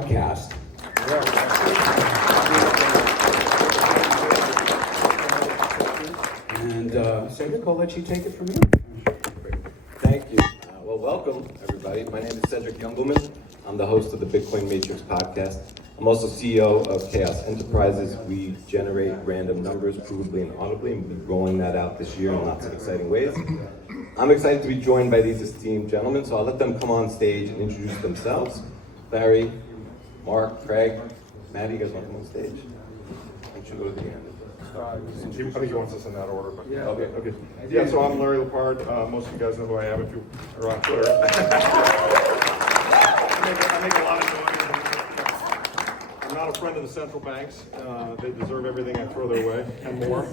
podcast. And Cedric, I'll let you take it from here. Thank you. Well, welcome, everybody. My name is Cedric Youngelman. I'm the host of the Bitcoin Matrix podcast. I'm also CEO of Chaos Enterprises. We generate random numbers provably and audibly, and we'll be rolling that out this year in lots of exciting ways. I'm excited to be joined by these esteemed gentlemen, so I'll let them come on stage and introduce themselves. Larry, Mark, Craig, Matty, you guys want to come on stage? I should go to the end. I think he wants us in that order, but Yeah. okay. Yeah, so I'm Larry Lepard. Most of you guys know who I am if you are on Twitter. I make a lot of noise. I'm not a friend of the central banks. They deserve everything I throw their way and more.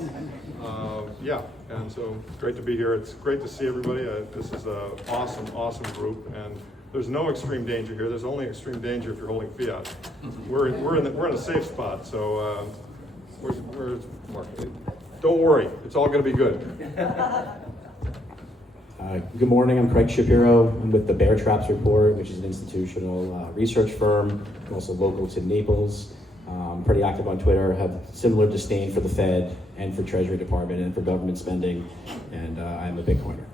And so great to be here. It's great to see everybody. This is an awesome group, and there's no extreme danger here. There's only extreme danger if you're holding fiat. We're in a safe spot. So. Where's Mark? Don't worry, it's all going to be good. Good morning, I'm Craig Shapiro. I'm with the Bear Traps Report, which is an institutional research firm. I'm also local to Naples. I'm pretty active on Twitter, have similar disdain for the Fed and for Treasury Department and for government spending, and I'm a Bitcoiner.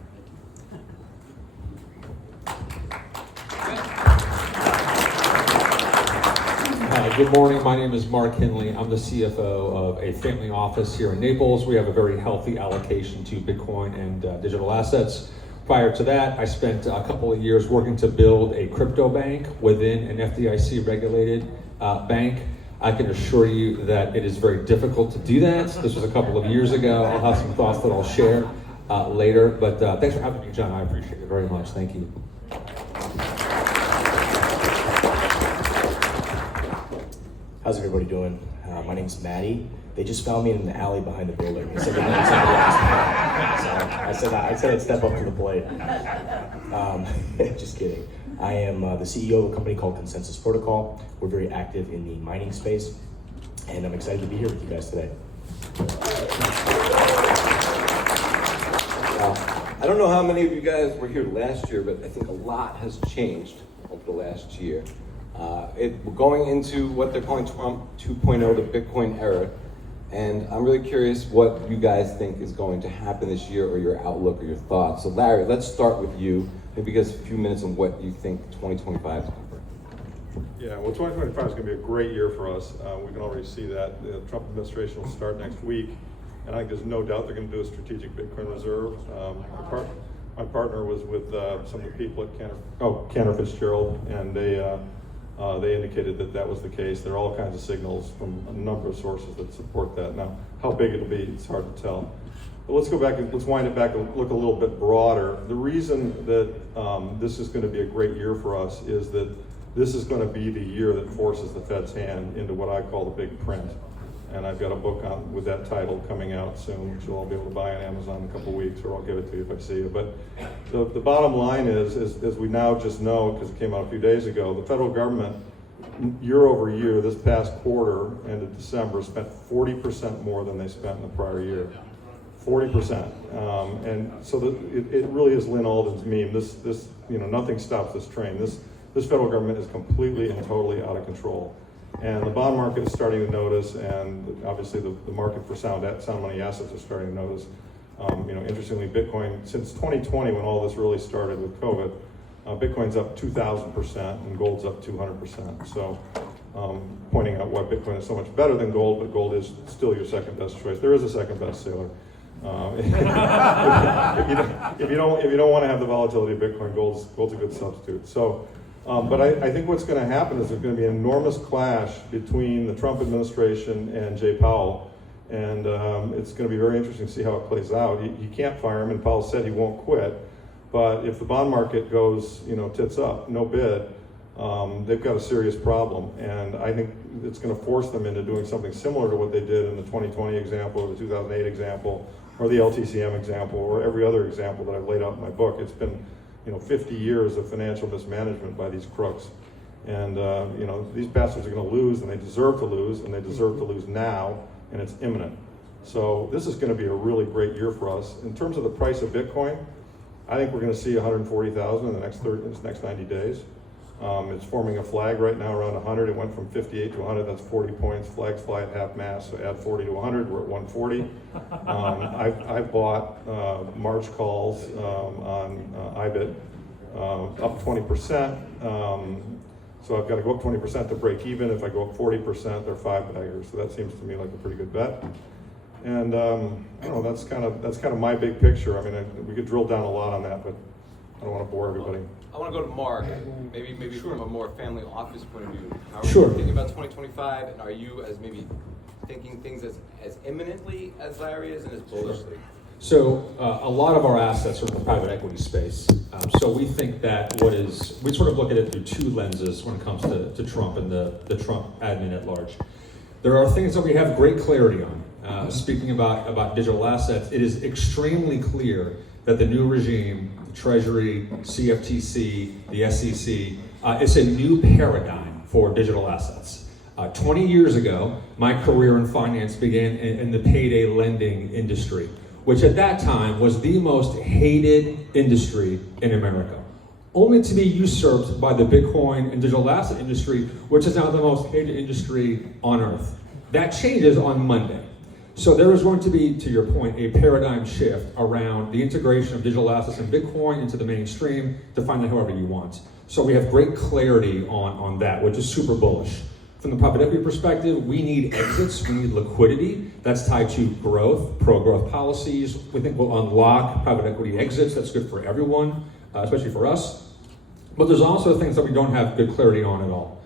Good morning, my name is Mark Hindley. I'm the CFO of a family office here in Naples. We have a very healthy allocation to Bitcoin and digital assets. Prior to that, I spent a couple of years working to build a crypto bank within an FDIC regulated bank. I can assure you that it is very difficult to do that. This was a couple of years ago. I'll have some thoughts that I'll share later, but thanks for having me, John. I appreciate it very much. Thank you. How's everybody doing? My name's Matty. They just found me in the alley behind the building. They said they wanted somebody else. So I said I'd step up to the plate. Just kidding. I am the CEO of a company called Consensus Protocol. We're very active in the mining space, and I'm excited to be here with you guys today. I don't know how many of you guys were here last year, but I think a lot has changed over the last year. We're going into what they're calling Trump 2.0, the Bitcoin era, and I'm really curious what you guys think is going to happen this year, or your outlook or your thoughts. So Larry, let's start with you. Maybe give us a few minutes on what you think 2025 is going to bring. Yeah, well, 2025 is going to be a great year for us. We can already see that. The Trump administration will start next week, and I think there's no doubt they're going to do a strategic Bitcoin reserve. My partner was with some of the people at Cantor Fitzgerald, and they indicated that was the case. There are all kinds of signals from a number of sources that support that. Now, how big it'll be, it's hard to tell. But let's go back and let's wind it back and look a little bit broader. The reason that this is going to be a great year for us is that this is going to be the year that forces the Fed's hand into what I call the big print. And I've got a book with that title coming out soon, which you'll all be able to buy on Amazon in a couple of weeks, or I'll give it to you if I see you. But the bottom line is, as we now just know, because it came out a few days ago, the federal government, year over year, this past quarter, ended December, spent 40% more than they spent in the prior year. 40%. And so it really is Lynn Alden's meme. This nothing stops this train. This federal government is completely and totally out of control. And the bond market is starting to notice, and obviously the market for sound money assets are starting to notice. Interestingly, Bitcoin, since 2020, when all this really started with COVID, Bitcoin's up 2,000% and gold's up 200%. So pointing out why Bitcoin is so much better than gold, but gold is still your second best choice. There is a second best sailor. If you don't want to have the volatility of Bitcoin, gold's a good substitute. So. But I think what's going to happen is there's going to be an enormous clash between the Trump administration and Jay Powell, and it's going to be very interesting to see how it plays out. He can't fire him, and Powell said he won't quit. But if the bond market goes, tits up, no bid, they've got a serious problem. And I think it's going to force them into doing something similar to what they did in the 2020 example, or the 2008 example, or the LTCM example, or every other example that I've laid out in my book. It's been 50 years of financial mismanagement by these crooks. And these bastards are going to lose, and they deserve to lose, and they deserve to lose now, and it's imminent. So this is going to be a really great year for us. In terms of the price of Bitcoin, I think we're going to see 140,000 in the next 90 days. It's forming a flag right now around 100. It went from 58 to 100. That's 40 points. Flags fly at half mast, so add 40 to 100. We're at 140. I bought March calls on IBIT up 20%. So I've got to go up 20% to break even. If I go up 40%, they're 5 baggers. So that seems to me like a pretty good bet. And I don't know. That's kind of my big picture. I mean, we could drill down a lot on that, but I don't want to bore everybody. I want to go to Mark, maybe from a more family office point of view. How are Sure. you thinking about 2025, and are you as maybe thinking things as imminently as Larry is and as bullishly? So a lot of our assets are in the private equity space. So we think that we sort of look at it through two lenses when it comes to Trump and the Trump admin at large. There are things that we have great clarity on. Speaking about digital assets, it is extremely clear that the new regime, the Treasury, CFTC, the SEC, it's a new paradigm for digital assets. 20 years ago, my career in finance began in the payday lending industry, which at that time was the most hated industry in America, only to be usurped by the Bitcoin and digital asset industry, which is now the most hated industry on earth. That changes on Monday. So there is going to be, to your point, a paradigm shift around the integration of digital assets and Bitcoin into the mainstream, define it however you want. So we have great clarity on that, which is super bullish. From the private equity perspective, we need exits, we need liquidity. That's tied to growth, pro-growth policies. We think we'll unlock private equity exits. That's good for everyone, especially for us. But there's also things that we don't have good clarity on at all.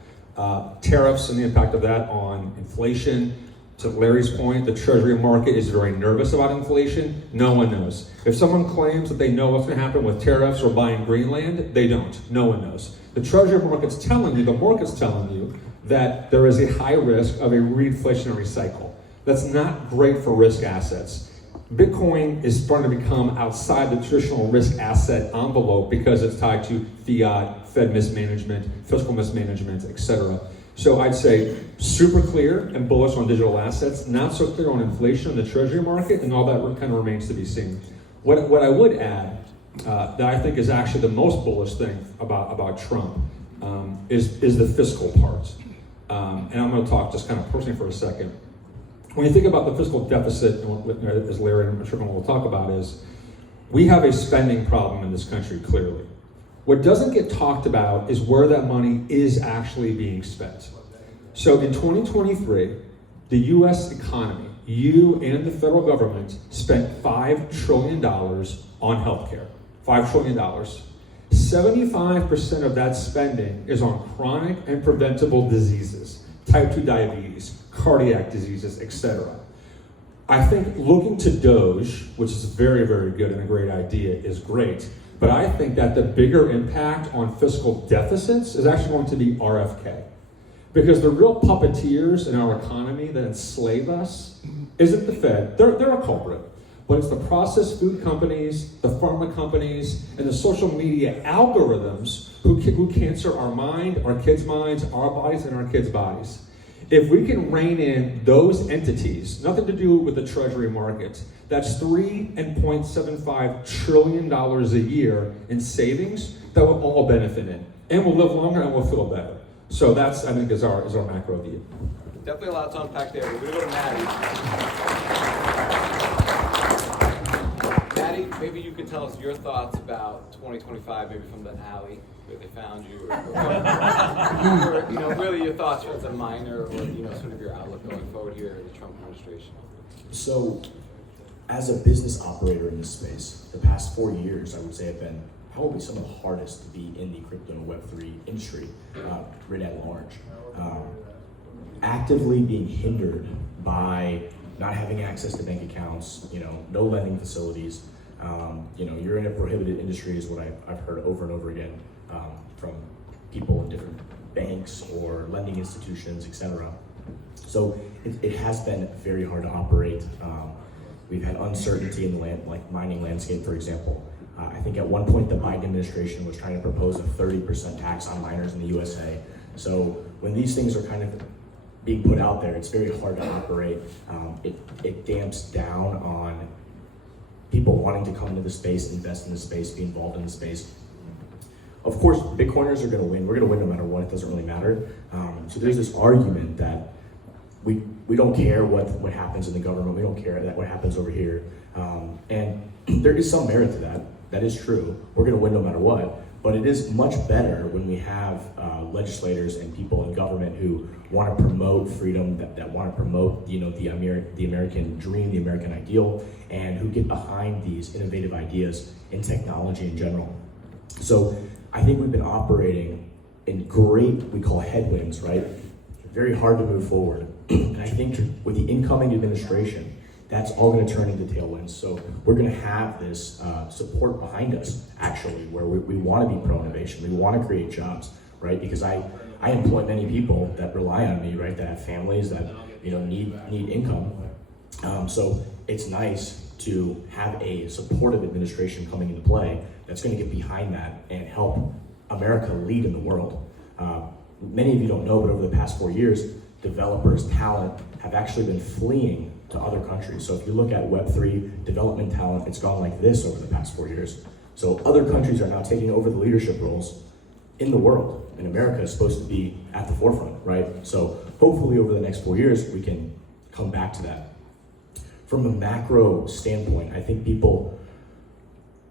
Tariffs and the impact of that on inflation. To Larry's point, the Treasury market is very nervous about inflation. No one knows. If someone claims that they know what's going to happen with tariffs or buying Greenland, they don't. No one knows. The Treasury market's telling you, the market's telling you, that there is a high risk of a reflationary cycle. That's not great for risk assets. Bitcoin is starting to become outside the traditional risk asset envelope because it's tied to fiat, Fed mismanagement, fiscal mismanagement, etc. So I'd say super clear and bullish on digital assets, not so clear on inflation in the Treasury market, and all that kind of remains to be seen. What I would add that I think is actually the most bullish thing about Trump is the fiscal part. And I'm going to talk just kind of personally for a second. When you think about the fiscal deficit, as Larry and Shapiro will talk about, is we have a spending problem in this country, clearly. What doesn't get talked about is where that money is actually being spent. So in 2023, the US economy, you and the federal government spent $5 trillion on healthcare. $5 trillion. 75% of that spending is on chronic and preventable diseases, type 2 diabetes, cardiac diseases, etc. I think looking to Doge, which is very, very good and a great idea, is great. But I think that the bigger impact on fiscal deficits is actually going to be RFK. Because the real puppeteers in our economy that enslave us isn't the Fed, they're a culprit. But it's the processed food companies, the pharma companies, and the social media algorithms who cancer our mind, our kids' minds, our bodies, and our kids' bodies. If we can rein in those entities, nothing to do with the Treasury market, that's $3.75 trillion a year in savings that we'll all benefit in. And we'll live longer and we'll feel better. So that's, I think, is our macro view. Definitely a lot to unpack there. We're going to go to Matty. Matty, maybe you could tell us your thoughts about 2025, maybe from the alley where they found you, or really your thoughts as a minor, or sort of your outlook going forward here in the Trump administration. So, as a business operator in this space, the past 4 years, I would say, have been probably some of the hardest to be in the crypto and Web3 industry, writ at large. Actively being hindered by not having access to bank accounts, no lending facilities. You're in a prohibited industry is what I've heard over and over again from people in different banks or lending institutions, etc. So it has been very hard to operate. We've had uncertainty in the mining landscape, for example. I think at one point the Biden administration was trying to propose a 30% tax on miners in the USA. So when these things are kind of being put out there, it's very hard to operate. It damps down on people wanting to come into the space, invest in the space, be involved in the space. of course, Bitcoiners are going to win. We're going to win no matter what. It doesn't really matter. So there's this argument that we don't care what happens in the government. We don't care that what happens over here. And there is some merit to that. That is true. We're going to win no matter what. But it is much better when we have legislators and people in government who want to promote freedom, that want to promote, the American dream, the American ideal, and who get behind these innovative ideas in technology in general. So I think we've been operating in great, we call headwinds, right? Very hard to move forward. And I think with the incoming administration, that's all going to turn into tailwinds. So we're going to have this support behind us, actually, where we want to be pro-innovation. We want to create jobs, right? Because I employ many people that rely on me, right? That have families that need income. So it's nice to have a supportive administration coming into play that's going to get behind that and help America lead in the world. Many of you don't know, but over the past 4 years, developers, talent have actually been fleeing to other countries. So if you look at Web3 development talent, it's gone like this over the past 4 years. So other countries are now taking over the leadership roles in the world, and America is supposed to be at the forefront, right? So hopefully over the next 4 years, we can come back to that. From a macro standpoint, I think people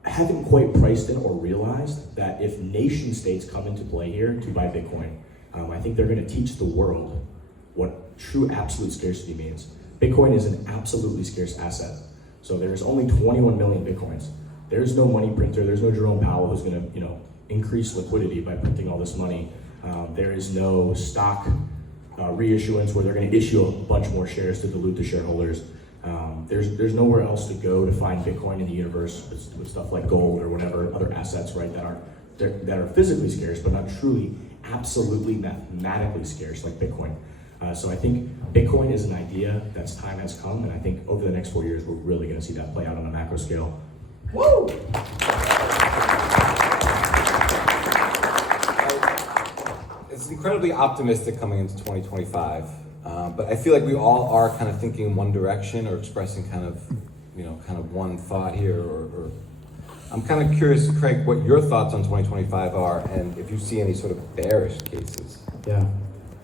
haven't quite priced in or realized that if nation states come into play here to buy Bitcoin, I think they're going to teach the world what true absolute scarcity means. Bitcoin is an absolutely scarce asset. So there's only 21 million Bitcoins. There's no money printer. There's no Jerome Powell who's going to, increase liquidity by printing all this money. There is no stock reissuance where they're going to issue a bunch more shares to dilute the shareholders. There's nowhere else to go to find Bitcoin in the universe with stuff like gold or whatever other assets, right, that are physically scarce, but not truly, absolutely mathematically scarce like Bitcoin. So I think Bitcoin is an idea that's time has come, and I think over the next 4 years, we're really going to see that play out on a macro scale. Woo! It's incredibly optimistic coming into 2025, but I feel like we all are kind of thinking in one direction or expressing kind of one thought here. Or I'm kind of curious, Craig, what your thoughts on 2025 are, and if you see any sort of bearish cases. Yeah.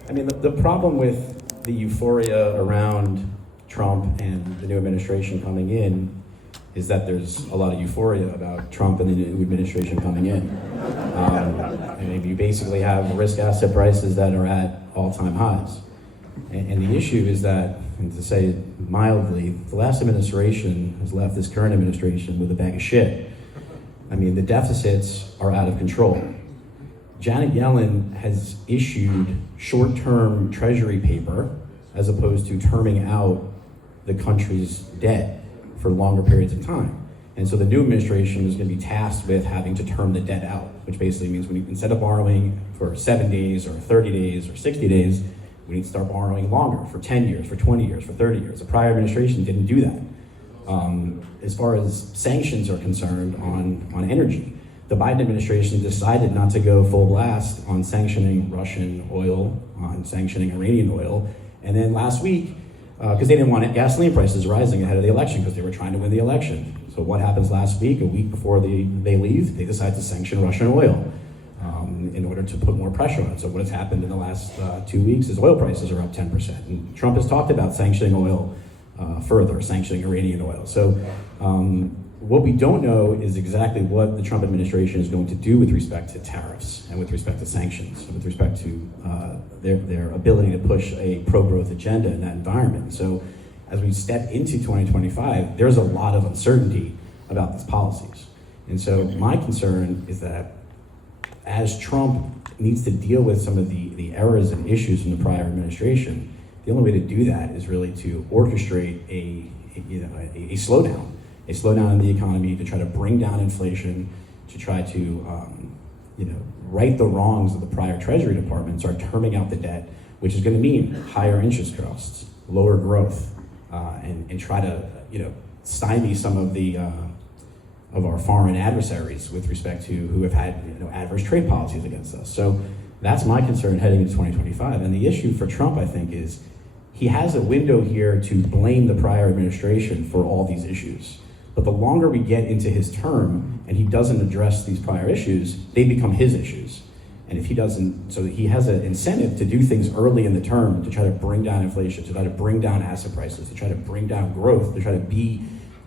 I mean, the problem with the euphoria around Trump and the new administration coming in is that there's a lot of euphoria about Trump and the new administration coming in. And you basically have risk asset prices that are at all-time highs. And the issue is that, and to say it mildly, the last administration has left this current administration with a bag of shit. I mean, the deficits are out of control. Janet Yellen has issued short-term treasury paper as opposed to terming out the country's debt for longer periods of time. And so the new administration is going to be tasked with having to term the debt out, which basically means when you, instead of borrowing for 7 days or 30 days or 60 days, we need to start borrowing longer, for 10 years, for 20 years, for 30 years. The prior administration didn't do that. As far as sanctions are concerned on energy, the Biden administration decided not to go full blast on sanctioning Russian oil, on sanctioning Iranian oil, and then last week, because they didn't want gasoline prices rising ahead of the election because they were trying to win the election. So what happens last week? A week before they leave, they decide to sanction Russian oil in order to put more pressure on it. So what has happened in the last 2 weeks is oil prices are up 10%. And Trump has talked about sanctioning oil further, sanctioning Iranian oil. So what we don't know is exactly what the Trump administration is going to do with respect to tariffs and with respect to sanctions, and with respect to their ability to push a pro-growth agenda in that environment. So as we step into 2025, there's a lot of uncertainty about these policies. And so my concern is that as Trump needs to deal with some of the errors and issues from the prior administration, the only way to do that is really to orchestrate a slowdown in the economy, to try to bring down inflation, to try to right the wrongs of the prior Treasury Department, start terming out the debt, which is going to mean higher interest costs, lower growth, and try to stymie some of our foreign adversaries with respect to who have had adverse trade policies against us. So that's my concern heading into 2025. And the issue for Trump, I think, is he has a window here to blame the prior administration for all these issues. But the longer we get into his term and he doesn't address these prior issues, they become his issues. And if he doesn't, so he has an incentive to do things early in the term to try to bring down inflation, to try to bring down asset prices, to try to bring down growth, to try to be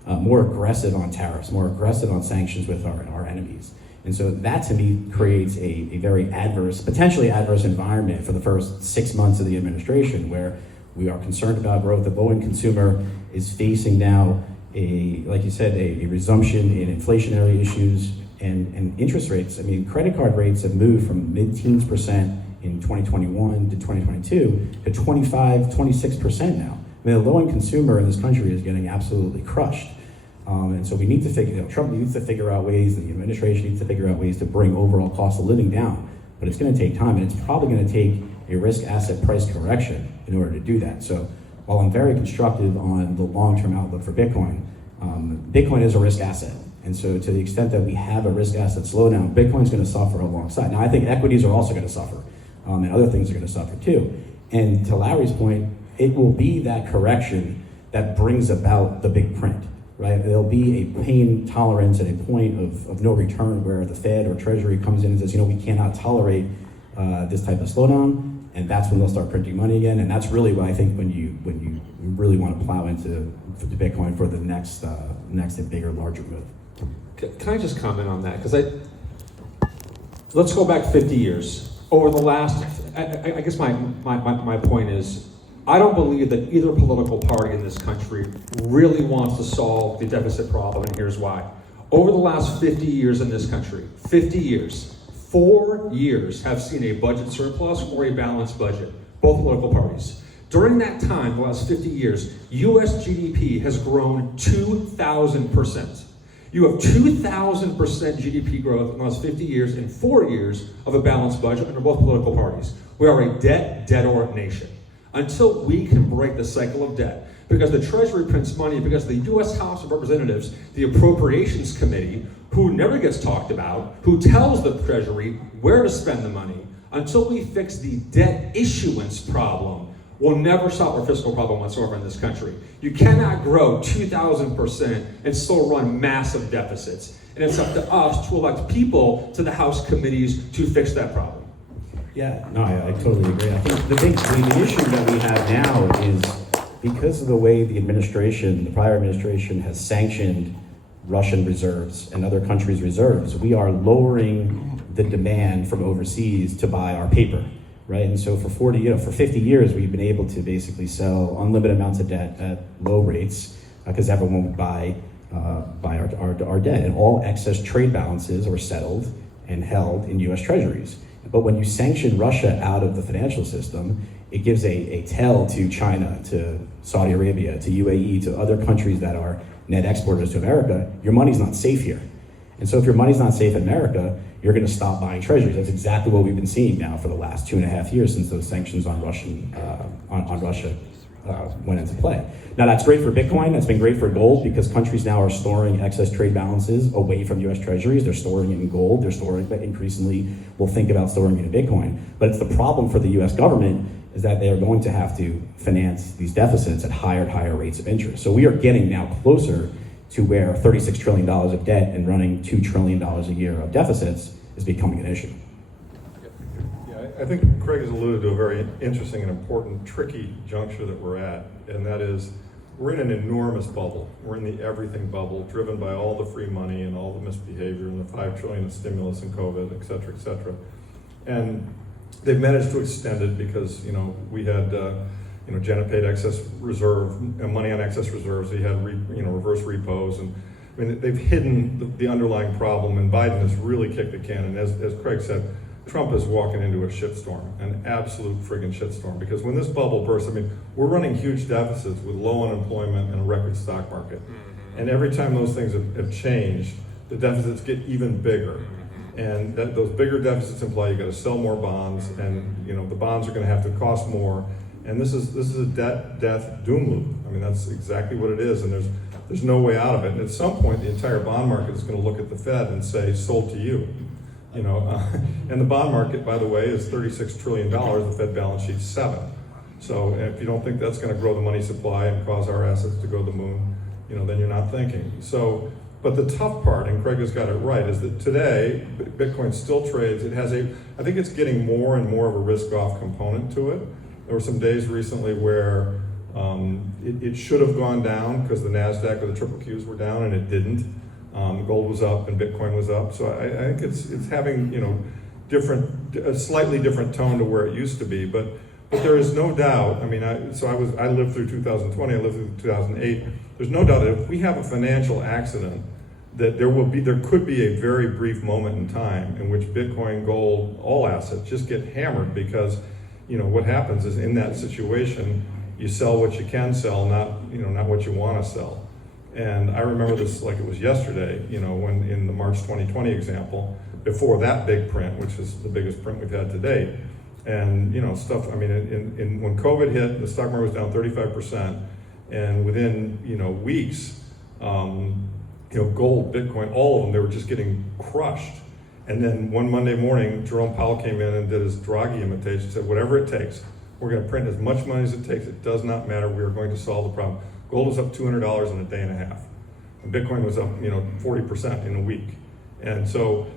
more aggressive on tariffs, more aggressive on sanctions with our enemies. And so that to me creates a very adverse, potentially adverse environment for the first 6 months of the administration, where we are concerned about growth. The low-end consumer is facing now like you said, a resumption in inflationary issues and interest rates. I mean, credit card rates have moved from mid-teens percent in 2021 to 2022 to 25, 26% now. I mean, the low-end consumer in this country is getting absolutely crushed. And so we need to figure, Trump needs to figure out ways, and the administration needs to figure out ways to bring overall cost of living down. But it's gonna take time, and it's probably gonna take a risk asset price correction in order to do that. So while I'm very constructive on the long-term outlook for Bitcoin, Bitcoin is a risk asset. And so to the extent that we have a risk asset slowdown, Bitcoin's gonna suffer alongside. Now I think equities are also gonna suffer, and other things are gonna suffer too. And to Larry's point, it will be that correction that brings about the big print, right? There'll be a pain tolerance at a point of no return where the Fed or Treasury comes in and says, we cannot tolerate this type of slowdown. And that's when they'll start printing money again. And that's really what I think when you really want to plow into the Bitcoin for the next and bigger, larger move. Can I just comment on that? Because let's go back 50 years. Over the last, I guess my point is, I don't believe that either political party in this country really wants to solve the deficit problem, and here's why. Over the last 50 years in this country, 50 years, 4 years have seen a budget surplus or a balanced budget, both political parties. During that time, the last 50 years, US GDP has grown 2,000%. You have 2,000% GDP growth in the last 50 years in 4 years of a balanced budget under both political parties. We are a debtor nation. Until we can break the cycle of debt, because the Treasury prints money, because the US House of Representatives, the Appropriations Committee, who never gets talked about, who tells the Treasury where to spend the money, until we fix the debt issuance problem, we'll never solve our fiscal problem whatsoever in this country. You cannot grow 2,000% and still run massive deficits. And it's up to us to elect people to the House committees to fix that problem. Yeah, no, I totally agree. I think the issue that we have now is because of the way the prior administration has sanctioned Russian reserves and other countries' reserves, we are lowering the demand from overseas to buy our paper, right? And so for 50 years, we've been able to basically sell unlimited amounts of debt at low rates because everyone would buy our debt, and all excess trade balances were settled and held in U.S. Treasuries. But when you sanction Russia out of the financial system, it gives a tell to China, to Saudi Arabia, to UAE, to other countries that are net exporters to America. Your money's not safe here. And so if your money's not safe in America, you're gonna stop buying treasuries. That's exactly what we've been seeing now for the last 2.5 years since those sanctions on Russia went into play. Now that's great for Bitcoin, that's been great for gold, because countries now are storing excess trade balances away from US Treasuries. They're storing it in gold, they're storing, but increasingly will think about storing it in Bitcoin. But it's the problem for the US government is that they are going to have to finance these deficits at higher rates of interest. So we are getting now closer to where $36 trillion of debt and running $2 trillion a year of deficits is becoming an issue. Yeah, I think Craig has alluded to a very interesting and important, tricky juncture that we're at, and that is we're in an enormous bubble. We're in the everything bubble, driven by all the free money and all the misbehavior and the $5 trillion of stimulus and COVID, et cetera, et cetera. And they've managed to extend it because, we had, Janet paid excess reserve, money on excess reserves. He had, reverse repos. And I mean, they've hidden the underlying problem, and Biden has really kicked the can. And as Craig said, Trump is walking into a shitstorm, an absolute friggin' shitstorm. Because when this bubble bursts, we're running huge deficits with low unemployment and a record stock market. And every time those things have changed, the deficits get even bigger. And those bigger deficits imply you got to sell more bonds, and the bonds are going to have to cost more. And this is a death doom loop. That's exactly what it is, and there's no way out of it. And at some point, the entire bond market is going to look at the Fed and say, "Sold to you." And the bond market, by the way, is $36 trillion. The Fed balance sheet's $7. So if you don't think that's going to grow the money supply and cause our assets to go to the moon, then you're not thinking. So, but the tough part, and Craig has got it right, is that today, Bitcoin still trades. I think it's getting more and more of a risk-off component to it. There were some days recently where it should have gone down because the NASDAQ or the triple Qs were down, and it didn't. Gold was up and Bitcoin was up. So I think it's having, a slightly different tone to where it used to be. But there is no doubt, I lived through 2020, I lived through 2008. There's no doubt that if we have a financial accident, that there could be a very brief moment in time in which Bitcoin, gold, all assets just get hammered because, what happens is in that situation, you sell what you can sell, not what you want to sell. And I remember this like it was yesterday, when in the March 2020 example, before that big print, which is the biggest print we've had to date. And, when COVID hit, the stock market was down 35%. And within, weeks, gold, Bitcoin, all of them, they were just getting crushed. And then one Monday morning, Jerome Powell came in and did his Draghi imitation, said, whatever it takes, we're going to print as much money as it takes. It does not matter. We are going to solve the problem. Gold was up $200 in a day and a half. And Bitcoin was up, 40% in a week. And so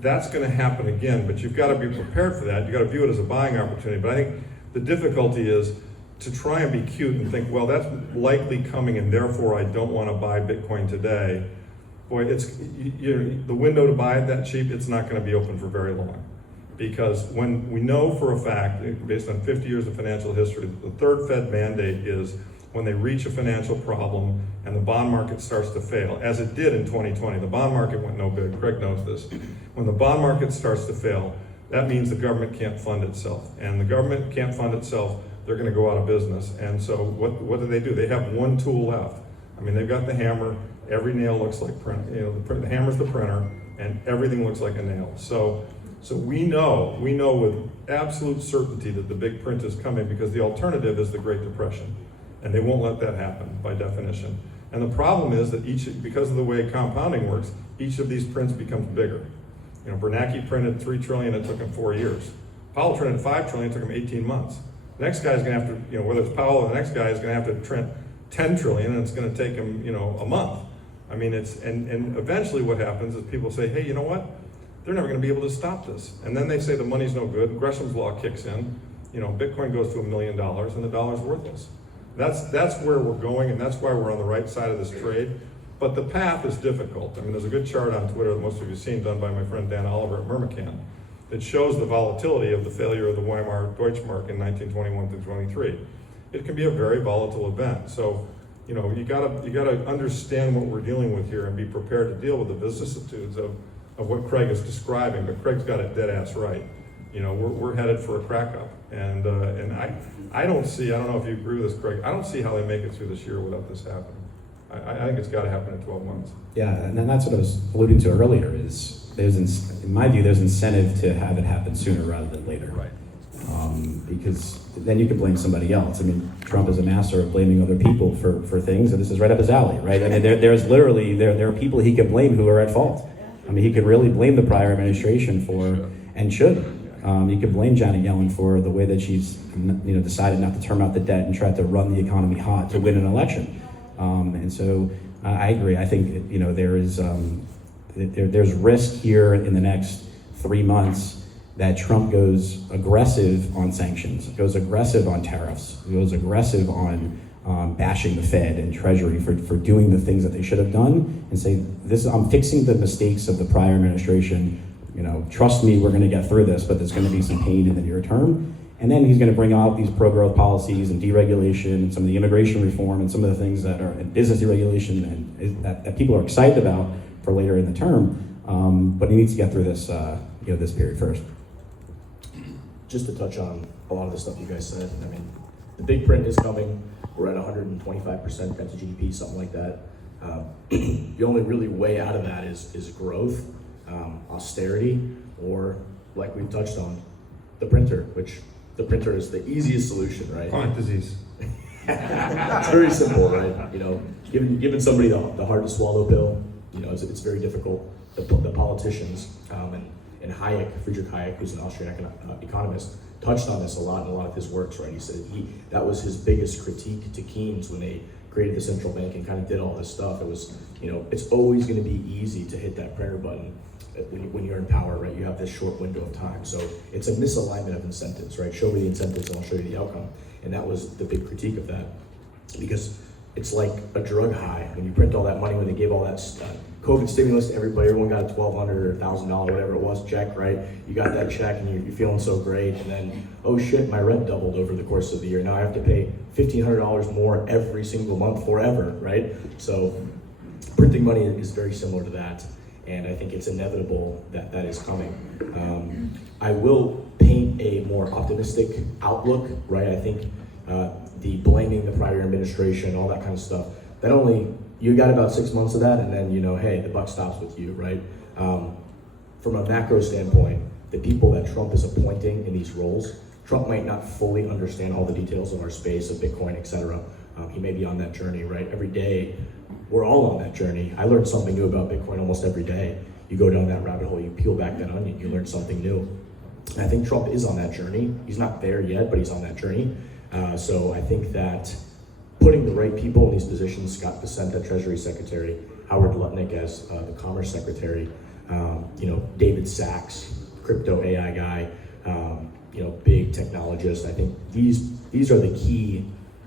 that's going to happen again, but you've got to be prepared for that. You've got to view it as a buying opportunity. But I think the difficulty is to try and be cute and think, well, that's likely coming and therefore I don't want to buy Bitcoin today. Boy, the window to buy it that cheap, it's not going to be open for very long. Because when we know for a fact, based on 50 years of financial history, the third Fed mandate is when they reach a financial problem and the bond market starts to fail, as it did in 2020. The bond market went no good. Craig knows this. When the bond market starts to fail, that means the government can't fund itself. And the government can't fund itself, they're going to go out of business. And so what do? They have one tool left. They've got the hammer. Every nail looks like print. The hammer's the printer, and everything looks like a nail. So we know with absolute certainty that the big print is coming because the alternative is the Great Depression. And they won't let that happen by definition. And the problem is that because of the way compounding works, each of these prints becomes bigger. Bernanke printed 3 trillion, it took him 4 years. Powell printed 5 trillion, it took him 18 months. The next guy's gonna have to, whether it's Powell or the next guy is gonna have to print 10 trillion and it's gonna take him, a month. And eventually what happens is people say, hey, you know what? They're never gonna be able to stop this. And then they say the money's no good, Gresham's law kicks in, Bitcoin goes to $1 million and the dollar's worthless. That's where we're going, and that's why we're on the right side of this trade. But the path is difficult. There's a good chart on Twitter that most of you have seen done by my friend Dan Oliver at Myrmikan that shows the volatility of the failure of the Weimar Deutschmark in 1921 through 23. It can be a very volatile event. So, you gotta understand what we're dealing with here and be prepared to deal with the vicissitudes of what Craig is describing. But Craig's got it dead ass right. We're headed for a crack up. And I don't know if you agree with this, Craig, I don't see how they make it through this year without this happening. I think it's got to happen in 12 months. Yeah, and then that's what I was alluding to earlier is in my view, there's incentive to have it happen sooner rather than later. Right. Because then you can blame somebody else. Trump is a master of blaming other people for things, and this is right up his alley, right? There are people he can blame who are at fault. He could really blame the prior administration for, and should. You could blame Janet Yellen for the way that she's, decided not to term out the debt and tried to run the economy hot to win an election. And so I agree. I think there's risk here in the next 3 months that Trump goes aggressive on sanctions, goes aggressive on tariffs, goes aggressive on bashing the Fed and Treasury for doing the things that they should have done, and say, I'm fixing the mistakes of the prior administration. Trust me, we're going to get through this, but there's going to be some pain in the near term. And then he's going to bring out these pro-growth policies and deregulation and some of the immigration reform and some of the things that are in business deregulation and that people are excited about for later in the term. But he needs to get through this, this period first. Just to touch on a lot of the stuff you guys said, the big print is coming. We're at 125% debt to GDP, something like that. The only really way out of that is growth, austerity, or like we've touched on, the printer, which the printer is the easiest solution, right? Chronic disease. It's very simple, right? Giving somebody the hard to swallow pill, it's very difficult. The politicians and Friedrich Hayek, who's an Austrian economist, touched on this a lot in a lot of his works, right? He said that was his biggest critique to Keynes when they created the central bank and kind of did all this stuff. It was, it's always going to be easy to hit that printer button when you're in power, right? You have this short window of time. So it's a misalignment of incentives, right? Show me the incentives and I'll show you the outcome. And that was the big critique of that, because it's like a drug high. When you print all that money, when they gave all that COVID stimulus to everybody, everyone got a $1,200 or $1,000, whatever it was, check, right? You got that check and you're feeling so great, and then, oh shit, my rent doubled over the course of the year. Now I have to pay $1,500 more every single month forever, right? So printing money is very similar to that, and I think it's inevitable that that is coming. I will paint a more optimistic outlook, right? I think the blaming the prior administration, all that kind of stuff, that only, you got about 6 months of that, and then, hey, the buck stops with you, right? From a macro standpoint, the people that Trump is appointing in these roles, Trump might not fully understand all the details of our space, of Bitcoin, et cetera. He may be on that journey, right? Every day, we're all on that journey. I learn something new about Bitcoin almost every day. You go down that rabbit hole, you peel back that onion, you learn something new. And I think Trump is on that journey. He's not there yet, but he's on that journey. So I think that putting the right people in these positions, Scott Bessent, Treasury Secretary, Howard Lutnick as the Commerce Secretary, David Sachs, crypto AI guy, big technologist. I think these are the key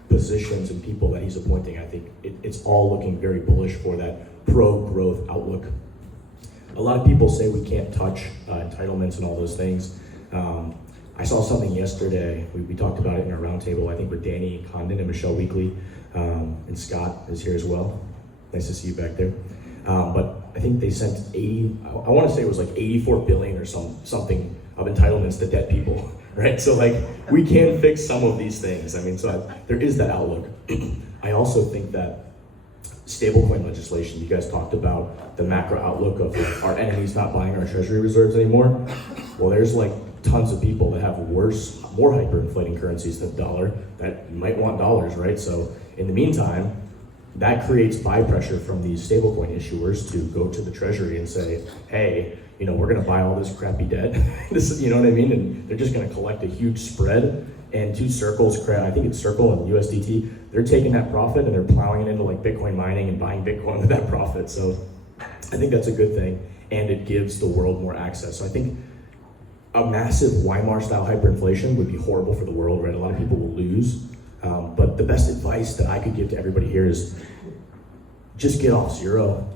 positions and people that he's appointing. I think it's all looking very bullish for that pro-growth outlook. A lot of people say we can't touch entitlements and all those things. I saw something yesterday, we talked about it in our roundtable, I think with Danny Condon and Michelle Weekly, and Scott is here as well. Nice to see you back there. But I think they sent I want to say it was like 84 billion or something of entitlements to dead people, right? So we can fix some of these things. I mean, there is that outlook. I also think that stablecoin legislation, you guys talked about the macro outlook of our enemies not buying our treasury reserves anymore. Well, there's tons of people that have more hyperinflating currencies than the dollar that might want dollars, right? So in the meantime, that creates buy pressure from these stablecoin issuers to go to the treasury and say, hey, we're gonna buy all this crappy debt. This is, you know what I mean? And they're just gonna collect a huge spread, and two circles, I think it's Circle and USDT, they're taking that profit and they're plowing it into Bitcoin mining and buying Bitcoin with that profit. So I think that's a good thing, and it gives the world more access. So I think a massive Weimar-style hyperinflation would be horrible for the world, right? A lot of people will lose. But the best advice that I could give to everybody here is just get off zero,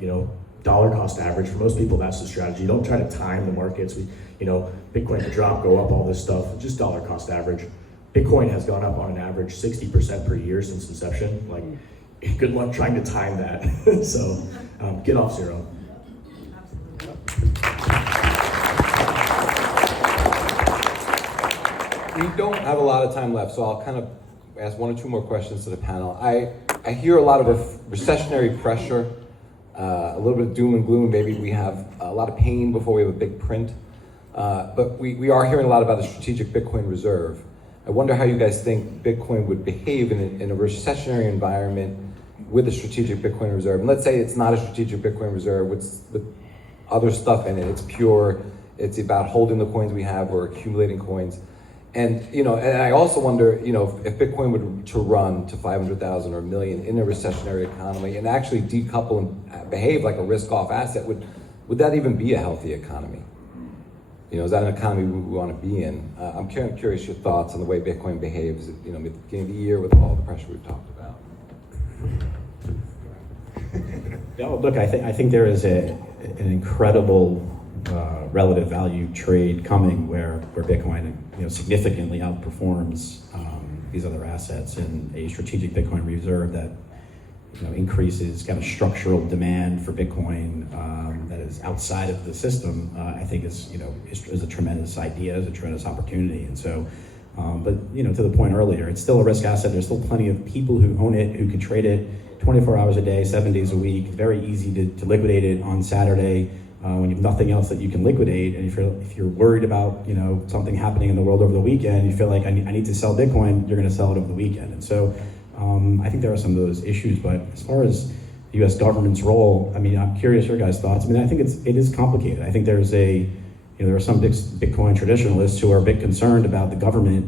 dollar cost average. For most people, that's the strategy. Don't try to time the markets. Bitcoin to drop, go up, all this stuff, just dollar cost average. Bitcoin has gone up on an average 60% per year since inception. Good luck trying to time that. So get off zero. We don't have a lot of time left, so I'll kind of ask one or two more questions to the panel. I hear a lot of recessionary pressure, a little bit of doom and gloom. Maybe we have a lot of pain before we have a big print. But we are hearing a lot about a strategic Bitcoin reserve. I wonder how you guys think Bitcoin would behave in a recessionary environment with a strategic Bitcoin reserve. And let's say it's not a strategic Bitcoin reserve with other stuff in it. It's pure, it's about holding the coins we have or accumulating coins. And and I also wonder, if Bitcoin were to run to 500,000 or 1 million in a recessionary economy and actually decouple and behave like a risk-off asset, would that even be a healthy economy? Is that an economy we want to be in? I'm curious your thoughts on the way Bitcoin behaves at the beginning of the year with all the pressure we've talked about. Yeah, look, I think there is an incredible relative value trade coming where Bitcoin significantly outperforms these other assets, and a strategic Bitcoin reserve that increases kind of structural demand for Bitcoin that is outside of the system. I think is a tremendous idea, is a tremendous opportunity, and so. But to the point earlier, it's still a risk asset. There's still plenty of people who own it, who can trade it 24 hours a day, 7 days a week. Very easy to liquidate it on Saturday when you have nothing else that you can liquidate. And if you're worried about something happening in the world over the weekend, you feel like I need to sell Bitcoin, you're going to sell it over the weekend. And so I think there are some of those issues. But as far as the U.S. government's role, I'm curious your guys' thoughts. I think it is complicated. I think there's a there are some Bitcoin traditionalists who are a bit concerned about the government,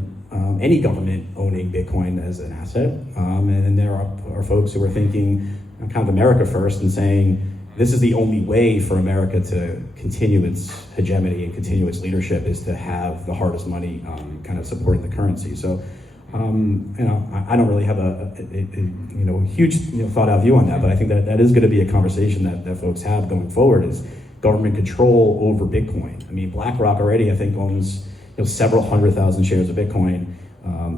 any government owning Bitcoin as an asset. And there are folks who are thinking kind of America first and saying, this is the only way for America to continue its hegemony and continue its leadership is to have the hardest money kind of supporting the currency. So, I don't really have a huge thought out view on that, but I think that is going to be a conversation that folks have going forward is government control over Bitcoin. I mean, BlackRock already, I think, owns several 100,000 shares of Bitcoin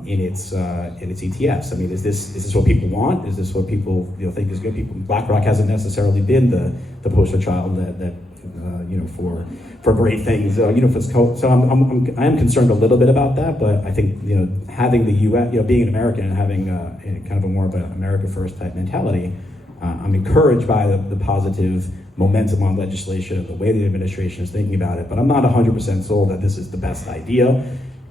in its ETFs. I mean, is this what people want? Is this what people think is good? BlackRock hasn't necessarily been the poster child that for great things. So I am concerned a little bit about that, but I think having the U.S. being an American and having kind of a more of an America first type mentality, I'm encouraged by the positive momentum on legislation, the way the administration is thinking about it. But I'm not 100% sold that this is the best idea.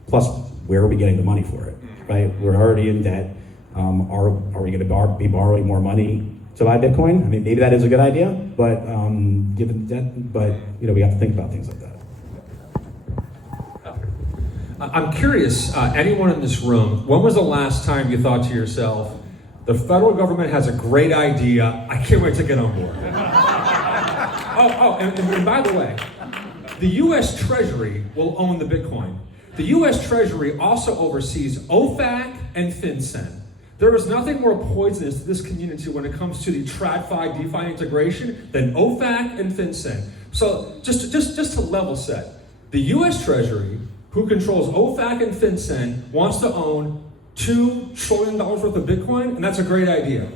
Plus, where are we getting the money for it? Right? We're already in debt. Are we going to be borrowing more money to buy Bitcoin? I mean, maybe that is a good idea, but given the debt, but we have to think about things like that. I'm curious, anyone in this room, when was the last time you thought to yourself, the federal government has a great idea, I can't wait to get on board? And by the way, the U.S. Treasury will own the Bitcoin. The U.S. Treasury also oversees OFAC and FinCEN. There is nothing more poisonous to this community when it comes to the TradFi DeFi integration than OFAC and FinCEN. So just to level set, the U.S. Treasury, who controls OFAC and FinCEN, wants to own $2 trillion worth of Bitcoin, and that's a great idea.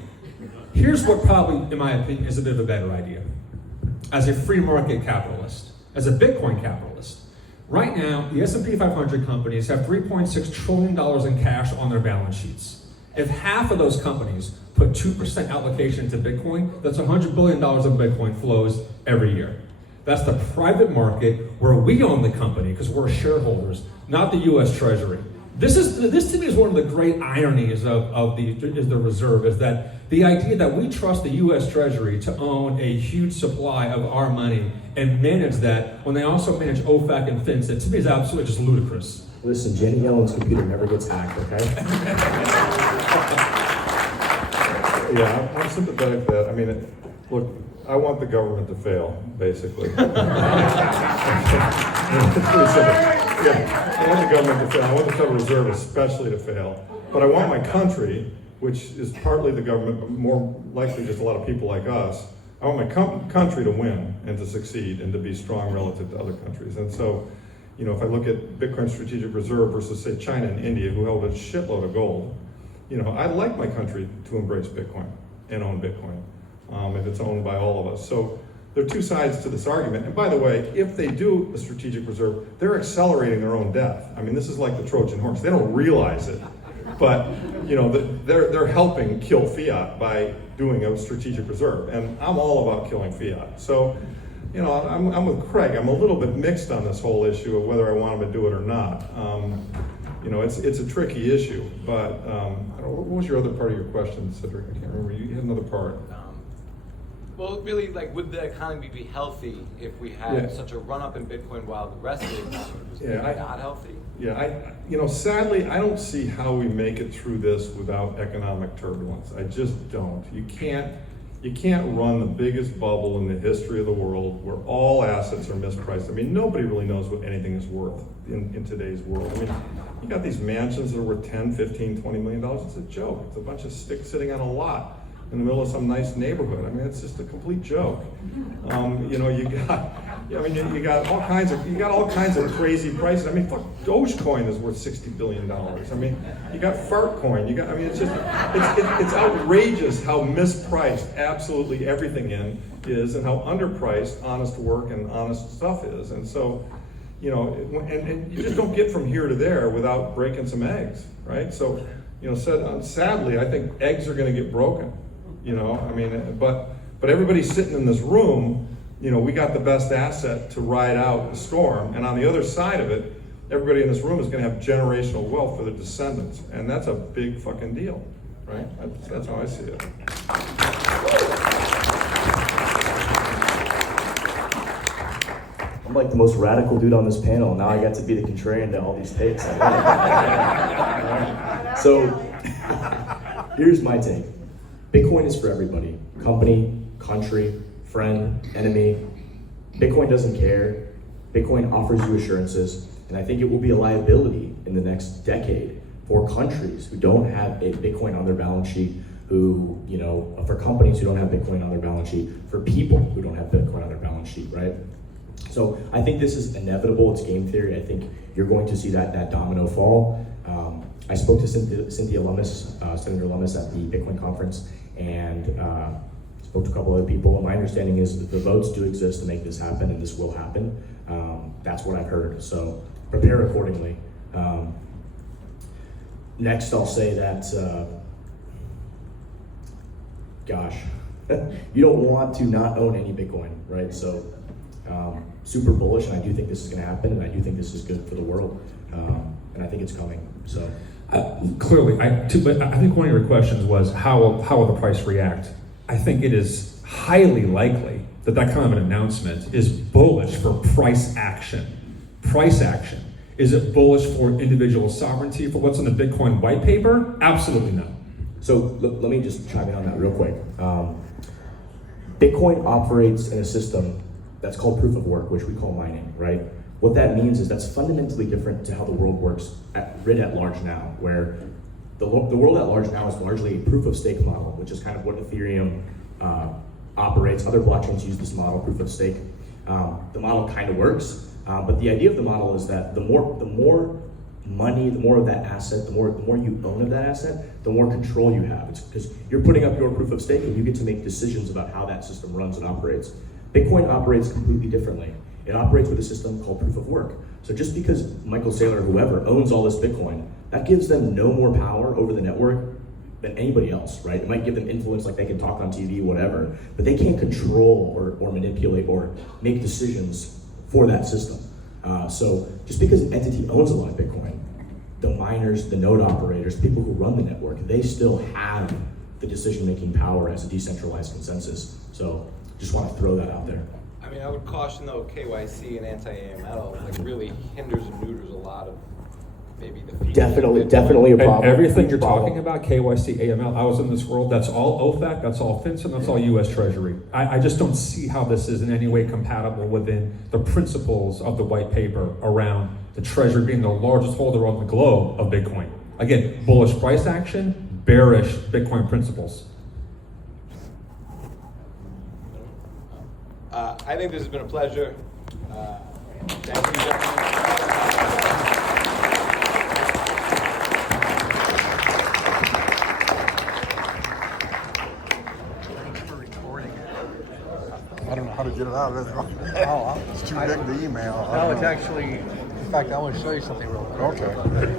Here's what probably, in my opinion, is a bit of a better idea. As a free market capitalist, as a Bitcoin capitalist, right now, the S&P 500 companies have $3.6 trillion in cash on their balance sheets. If half of those companies put 2% allocation to Bitcoin, that's $100 billion of Bitcoin flows every year. That's the private market where we own the company because we're shareholders, not the U.S. Treasury. This to me is one of the great ironies of the reserve, is that the idea that we trust the U.S. Treasury to own a huge supply of our money and manage that when they also manage OFAC and FinCEN, to me is absolutely just ludicrous. Listen, Jenny Yellen's computer never gets hacked, okay? Yeah, I'm sympathetic to that. I mean, look, I want the government to fail, basically. It's pretty simple. Yeah, I want the government to fail. I want the Federal Reserve especially to fail. But I want my country, which is partly the government, but more likely just a lot of people like us, I want my country to win and to succeed and to be strong relative to other countries. And so, if I look at Bitcoin Strategic Reserve versus, say, China and India, who held a shitload of gold, I'd like my country to embrace Bitcoin and own Bitcoin if it's owned by all of us. So there are two sides to this argument. And by the way, if they do a strategic reserve, they're accelerating their own death. I mean, this is like the Trojan horse. They don't realize it, but they're helping kill fiat by doing a strategic reserve. And I'm all about killing fiat. So, I'm with Craig. I'm a little bit mixed on this whole issue of whether I want them to do it or not. It's a tricky issue. But what was your other part of your question, Cedric? I can't remember. You had another part. Well, really, would the economy be healthy if we had such a run-up in Bitcoin while the rest of the economy was not healthy? Yeah, sadly, I don't see how we make it through this without economic turbulence. I just don't. You can't run the biggest bubble in the history of the world where all assets are mispriced. I mean, nobody really knows what anything is worth in today's world. I mean, you got these mansions that are worth $10, $15, $20 million. It's a joke. It's a bunch of sticks sitting on a lot in the middle of some nice neighborhood. I mean, it's just a complete joke. You got all kinds of crazy prices. I mean, fuck, Dogecoin is worth $60 billion. I mean, you got Fartcoin. It's outrageous how mispriced absolutely everything is, and how underpriced honest work and honest stuff is. And so, and you just don't get from here to there without breaking some eggs, right? So, sadly, I think eggs are going to get broken. But everybody sitting in this room, we got the best asset to ride out the storm. And on the other side of it, everybody in this room is going to have generational wealth for their descendants. And that's a big fucking deal, right? That's how I see it. I'm like the most radical dude on this panel. Now I got to be the contrarian to all these takes. So here's my take. Bitcoin is for everybody. Company, country, friend, enemy. Bitcoin doesn't care. Bitcoin offers you assurances. And I think it will be a liability in the next decade for countries who don't have a Bitcoin on their balance sheet, who, you know, for companies who don't have Bitcoin on their balance sheet, for people who don't have Bitcoin on their balance sheet, right? So I think this is inevitable. It's game theory. I think you're going to see that domino fall. I spoke to Senator Lummis at the Bitcoin conference, and spoke to a couple other people. And my understanding is that the votes do exist to make this happen, and this will happen. That's what I've heard. So prepare accordingly. Next, I'll say that, gosh, you don't want to not own any Bitcoin, right? So super bullish, and I do think this is going to happen, and I do think this is good for the world, and I think it's coming. So clearly, but I think one of your questions was how will the price react? I think it is highly likely that kind of an announcement is bullish for price action. Price action. Is it bullish for individual sovereignty, for what's in the Bitcoin white paper? Absolutely no. So let me just chime in on that real quick. Bitcoin operates in a system that's called proof of work, which we call mining, right? What that means is that's fundamentally different to how the world works writ at large now, where the world at large now is largely a proof of stake model, which is kind of what Ethereum operates. Other blockchains use this model, proof of stake. The model kind of works, but the idea of the model is that the more money, the more of that asset, the more you own of that asset, the more control you have. It's because you're putting up your proof of stake and you get to make decisions about how that system runs and operates. Bitcoin operates completely differently. It operates with a system called proof of work. So just because Michael Saylor or whoever owns all this Bitcoin, that gives them no more power over the network than anybody else, right? It might give them influence, like they can talk on TV, whatever, but they can't control or manipulate or make decisions for that system. So just because an entity owns a lot of Bitcoin, the miners, the node operators, people who run the network, they still have the decision-making power as a decentralized consensus. So just want to throw that out there. I mean, I would caution though, KYC and anti-AML like really hinders and neuters a lot of maybe the features. Definitely a problem. Everything you're talking about, KYC, AML, I was in this world, that's all OFAC, that's all FinCEN, that's all US Treasury. I just don't see how this is in any way compatible within the principles of the white paper around the Treasury being the largest holder on the globe of Bitcoin. Again, bullish price action, bearish Bitcoin principles. I think this has been a pleasure. Thank you, gentlemen. I don't know how to get it out of there. It's too big to email. No, it's actually, in fact, I want to show you something real quick. Okay.